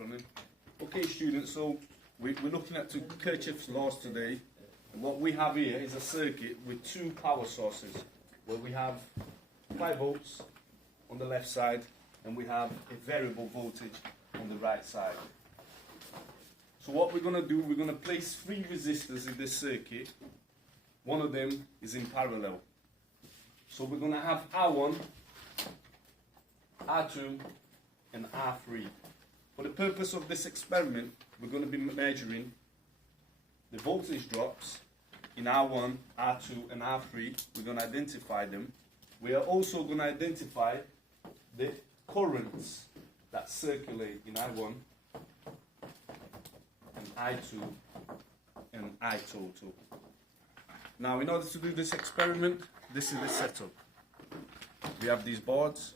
Running. Okay, students, so we're looking at Kirchoff's laws today. And what we have here is a circuit with two power sources, where we have 5 volts on the left side, and we have a variable voltage on the right side. So what we're going to do, we're going to place 3 resistors in this circuit. One of them is in parallel. So we're going to have R1, R2, and R3. For the purpose of this experiment, we're going to be measuring the voltage drops in R1, R2, and R3. We're going to identify them. We are also going to identify the currents that circulate in I1 and I2 and I total. Now, in order to do this experiment, this is the setup. We have these boards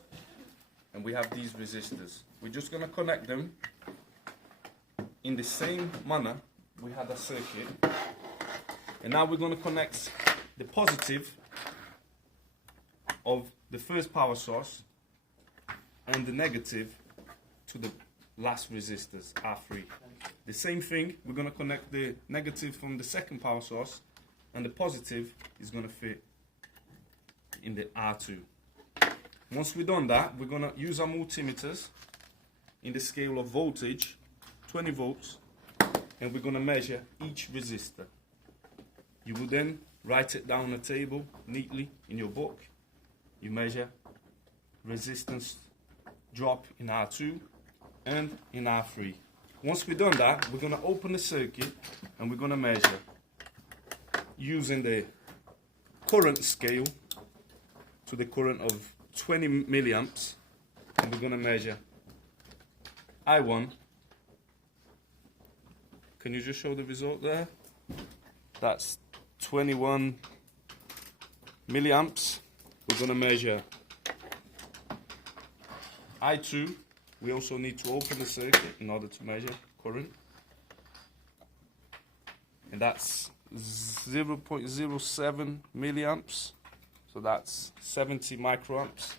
and we have these resistors. We're just going to connect them in the same manner we had a circuit. And now we're going to connect the positive of the first power source and the negative to the last resistors, R3. The same thing, we're going to connect the negative from the second power source, and the positive is going to fit in the R2. Once we've done that, we're going to use our multimeters in the scale of voltage, 20 volts, and we're going to measure each resistor. You will then write it down on a table neatly in your book. You measure resistance drop in R2 and in R3. Once we've done that, we're going to open the circuit and we're going to measure using the current scale to the current of 20 milliamps, and we're going to measure I1. Can you just show the result there? That's 21 milliamps. We're going to measure I2. We also need to open the circuit in order to measure current. And that's 0.07 milliamps. So that's 70 microamps.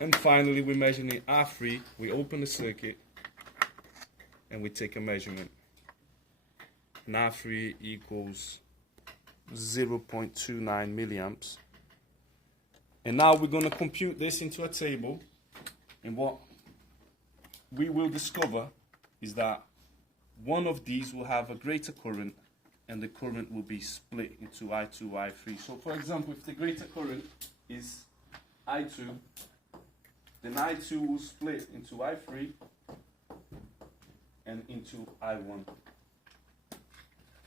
And finally, we're measuring R3. We open the circuit and we take a measurement. And R3 equals 0.29 milliamps. And now we're going to compute this into a table. And what we will discover is that one of these will have a greater current, and the current will be split into I2, I3. So for example, if the greater current is I2, then I2 will split into I3 and into I1.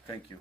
Thank you.